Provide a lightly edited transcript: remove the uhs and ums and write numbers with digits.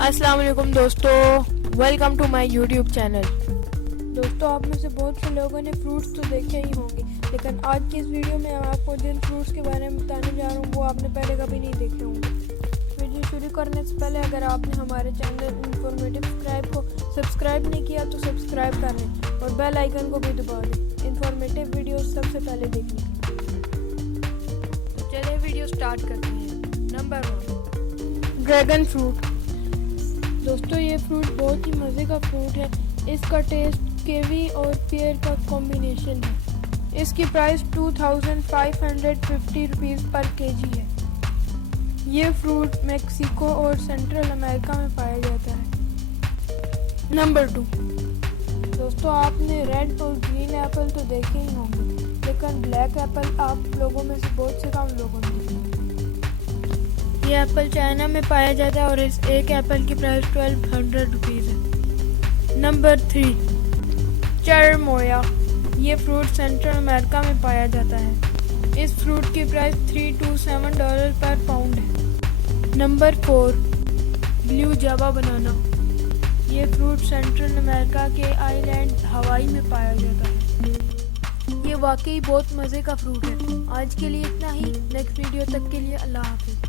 अस्सलाम वालेकुम दोस्तों, welcome to my YouTube channel. दोस्तों, आप में से बहुत से लोगों ने फ्रूट्स तो देखे ही होंगे, लेकिन आज की इस वीडियो में मैं आपको जिन फ्रूट्स के बारे में बताने जा रहा हूँ वो आपने पहले कभी नहीं देखे होंगे। वीडियो शुरू करने से पहले अगर आपने हमारे चैनल इन्फॉर्मेटिव सब्सक्राइब को सब्सक्राइब नहीं किया तो सब्सक्राइब कर लें और बेल आइकन को भी दबा दें इन्फॉर्मेटिव वीडियो सबसे पहले देखने के लिए। तो चलिए वीडियो स्टार्ट करते हैं। Number 1, dragon fruit. दोस्तों, ये फ्रूट बहुत ही मज़े का फ्रूट है। इसका टेस्ट कीवी और पेयर का कॉम्बिनेशन है। इसकी प्राइस 2550 रुपीज़ पर केजी है। ये फ्रूट मेक्सिको और सेंट्रल अमेरिका में पाया जाता है। नंबर 2, दोस्तों, आपने रेड और ग्रीन एप्पल तो देखे ही होंगे, लेकिन ब्लैक एप्पल आप लोगों में से बहुत से कम लोगों ने देखे। ये एप्पल चाइना में पाया जाता है और इस एक एप्पल की प्राइस 1200 रुपीज़ है। नंबर 3, चरमोया। ये फ्रूट सेंट्रल अमेरिका में पाया जाता है। इस फ्रूट की प्राइस $3 to $7 पर पाउंड है। नंबर 4, ब्लू जावा बनाना। ये फ्रूट सेंट्रल अमेरिका के आइलैंड हवाई में पाया जाता है। ये वाकई बहुत मज़े का फ्रूट है। आज के लिए इतना ही। नेक्स्ट वीडियो तक के लिए अल्लाह हाफिज़।